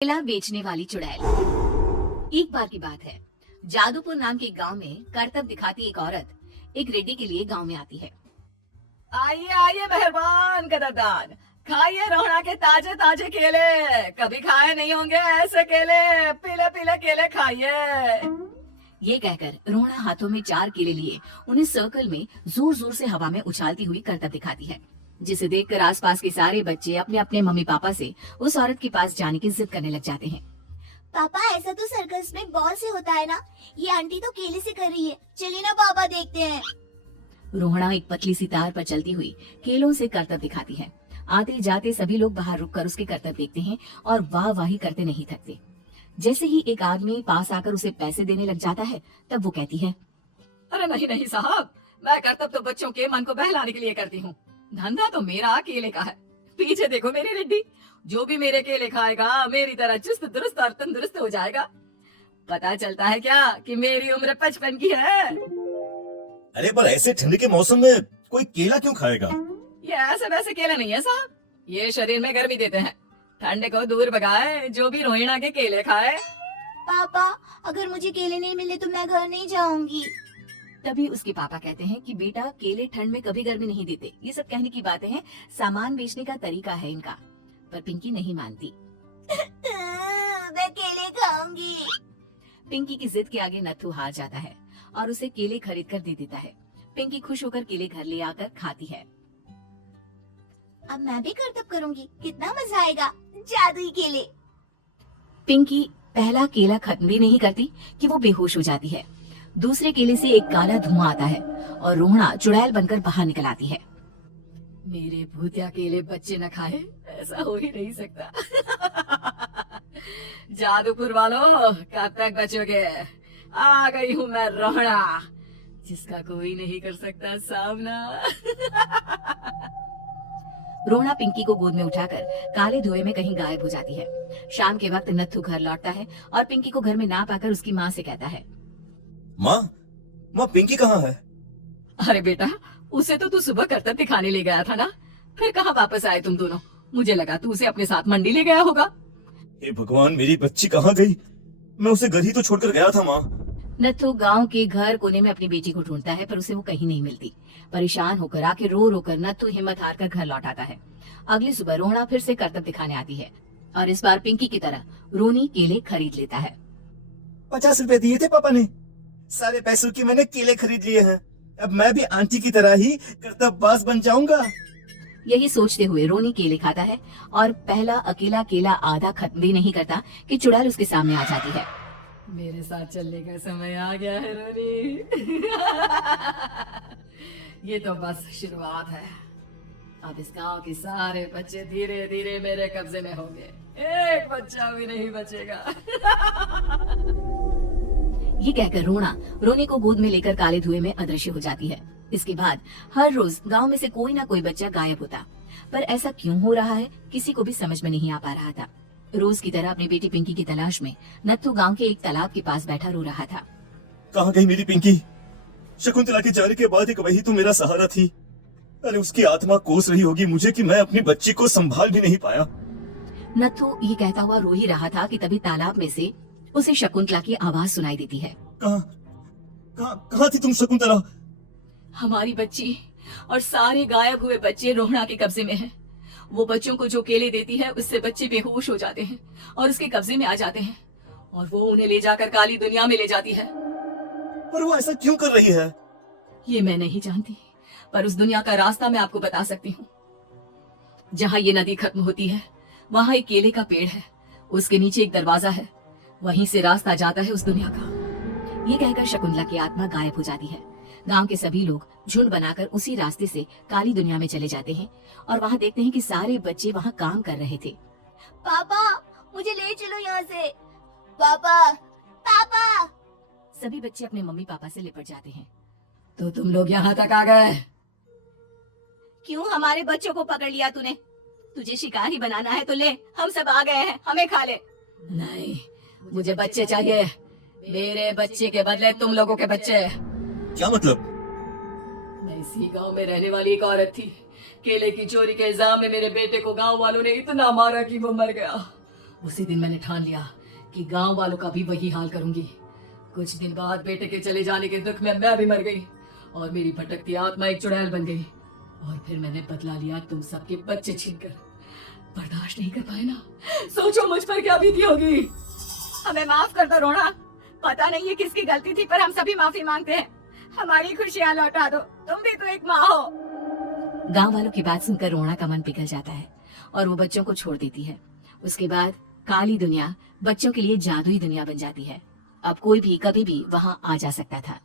केला बेचने वाली चुड़ैल। एक बार की बात है, जादूपुर नाम के गांव में करतब दिखाती एक औरत एक रेड्डी के लिए गांव में आती है। आइए आइए मेहरबान कदरदान, खाइए रोहड़ा के ताजे ताजे केले। कभी खाए नहीं होंगे ऐसे केले, पीले पीले केले खाइए। ये कहकर रोहड़ा हाथों में 4 केले लिए उन्हें सर्कल में जोर जोर से हवा में उछालती हुई करतब दिखाती है, जिसे देखकर आसपास के सारे बच्चे अपने अपने मम्मी पापा से उस औरत के पास जाने की जिद करने लग जाते हैं। पापा ऐसा तो सर्कस में बॉल से होता है ना, ये आंटी तो केले से कर रही है, चलिए ना पापा देखते हैं। रोहड़ा एक पतली सी तार पर चलती हुई केलों से करतब दिखाती है। आते जाते सभी लोग बाहर रुककर उसके करतब देखते हैं और वाह वाही करते नहीं थकते। जैसे ही एक आदमी पास आकर उसे पैसे देने लग जाता है, तब वो कहती है, अरे नहीं नहीं साहब, मैं करतब तो बच्चों के मन को बहलाने के लिए करती हूँ। धंधा तो मेरा केले का है। पीछे देखो मेरी रेड्डी, जो भी मेरे केले खाएगा मेरी तरह चुस्त दुरुस्त और तंदुरुस्त हो जाएगा। पता चलता है क्या कि मेरी उम्र 55 की है। अरे पर ऐसे ठंड के मौसम में कोई केला क्यों खाएगा? ये ऐसे वैसे केले नहीं है साहब, ये शरीर में गर्मी देते हैं, ठंड को दूर भगाए। जो भी रोहिणा के केले खाए। पापा अगर मुझे केले नहीं मिले तो मैं घर नहीं जाऊंगी। तभी उसके पापा कहते हैं कि बेटा, केले ठंड में कभी गर्मी नहीं देते। ये सब कहने की बातें हैं, सामान बेचने का तरीका है इनका। पर पिंकी नहीं मानती। मैं केले खाऊंगी। पिंकी की जिद के आगे नत्थू हार जाता है और उसे केले खरीद कर दे देता है। पिंकी खुश होकर केले घर ले आकर खाती है। अब मैं भी करतब करूंगी, कितना मजा आएगा, जादुई केले। पिंकी पहला केला खत्म भी नहीं करती कि वो बेहोश हो जाती है। दूसरे केले से एक काला धुआं आता है और रोहड़ा चुड़ैल बनकर बाहर निकल आती है। मेरे भूतिया केले बच्चे न खाए, ऐसा हो ही नहीं सकता। जादूपुर वालों, कब तक बचोगे? आ गई हूँ मैं रोहड़ा, जिसका कोई नहीं कर सकता सामना। रोहड़ा पिंकी को गोद में उठाकर काले धुएं में कहीं गायब हो जाती है। शाम के वक्त नत्थू घर लौटता है और पिंकी को घर में ना पाकर उसकी माँ से कहता है, माँ पिंकी कहाँ है? अरे बेटा, उसे तो तू सुबह करतब दिखाने ले गया था ना, फिर कहाँ वापस आए तुम दोनों? मुझे लगा तू उसे अपने साथ मंडी ले गया होगा। हे भगवान, मेरी बच्ची कहाँ गई? मैं उसे घर ही तो छोड़कर गया था माँ। नत्थू गांव के घर कोने में अपनी बेटी को ढूंढता है, पर उसे वो कहीं नहीं मिलती। परेशान होकर आखिर रो रो कर नत्थू हिम्मत हार कर घर लौट आता है। अगली सुबह रोहड़ा फिर से करतब दिखाने आती है और इस बार पिंकी की तरह रोनी केले खरीद लेता है। 50 रुपए दिए थे पापा ने, सारे पैसों की मैंने केले खरीद लिए हैं। अब मैं भी आंटी की तरह ही करतबबाज बन जाऊंगा। यही सोचते हुए रोनी केले खाता है और पहला अकेला केला आधा खत्म भी नहीं करता कि चुड़ैल उसके सामने आ जाती है। मेरे साथ चलने का समय आ गया है रोनी। ये तो बस शुरुआत है। अब इस गांव के सारे बच्चे धीरे धीरे मेरे कब्जे में होंगे, एक बच्चा भी नहीं बचेगा। ये कहकर रोना रोनी को गोद में लेकर काले धुएं में अदृश्य हो जाती है। इसके बाद हर रोज गांव में से कोई ना कोई बच्चा गायब होता, पर ऐसा क्यों हो रहा है किसी को भी समझ में नहीं आ पा रहा था। रोज की तरह अपनी बेटी पिंकी की तलाश में नत्थू गांव के एक तालाब के पास बैठा रो रहा था। कहाँ गई मेरी पिंकी? शकुंतला के जाने के बाद एक वही तो मेरा सहारा थी। अरे उसकी आत्मा कोस रही होगी मुझे कि मैं अपनी बच्ची को संभाल भी नहीं पाया। नत्थू ये कहता हुआ रो ही रहा था कि तभी तालाब में से उसे शकुंतला की आवाज सुनाई देती है। कहाँ थी तुम शकुंतला? हमारी बच्ची और सारे गायब हुए बच्चे रोहड़ा के कब्जे में हैं। वो बच्चों को जो केले देती है उससे बच्चे बेहोश हो जाते हैं और उसके कब्जे में आ जाते हैं और वो उन्हें ले जाकर काली दुनिया में ले जाती है। पर वो ऐसा क्यों कर रही है? ये मैं नहीं जानती, पर उस दुनिया का रास्ता मैं आपको बता सकती हूँ। जहाँ ये नदी खत्म होती है वहाँ एक केले का पेड़ है, उसके नीचे एक दरवाजा है, वहीं से रास्ता जाता है उस दुनिया का। ये कहकर शकुंतला की आत्मा गायब हो जाती है। गांव के सभी लोग झुंड बनाकर उसी रास्ते से काली दुनिया में चले जाते हैं और वहाँ देखते हैं कि सारे बच्चे वहाँ काम कर रहे थे। पापा मुझे ले चलो यहाँ से, पापा पापा। सभी बच्चे अपने मम्मी पापा से लिपट जाते हैं। तो तुम लोग यहाँ तक आ गए? क्यों हमारे बच्चों को पकड़ लिया तूने? तुझे शिकारी बनाना है तो ले, हम सब आ गए हैं, हमें खा ले। नहीं, मुझे बच्चे चाहिए, मेरे बच्चे के बदले तुम लोगों के बच्चे। क्या मतलब? मैं इसी गांव में रहने वाली एक औरत थी। केले की चोरी के इल्जाम में मेरे बेटे को गांव वालों ने इतना मारा कि वो मर गया। उसी दिन मैंने ठान लिया कि गांव वालों का भी वही हाल करूंगी। कुछ दिन बाद बेटे के चले जाने के दुख में मैं भी मर गई और मेरी भटकती आत्मा एक चुड़ैल बन गई। और फिर मैंने बदला लिया तुम सबके बच्चे छीनकर। बर्दाश्त नहीं कर पाए ना, सोचो मुझ पर क्या बीती होगी। हमें माफ कर दो रोना, पता नहीं है किसकी गलती थी पर हम सभी माफी मांगते हैं। हमारी खुशियां लौटा दो, तुम भी तो एक माँ हो। गांव वालों की बात सुनकर रोना का मन पिघल जाता है और वो बच्चों को छोड़ देती है। उसके बाद काली दुनिया बच्चों के लिए जादुई दुनिया बन जाती है। अब कोई भी कभी भी वहां आ जा सकता था।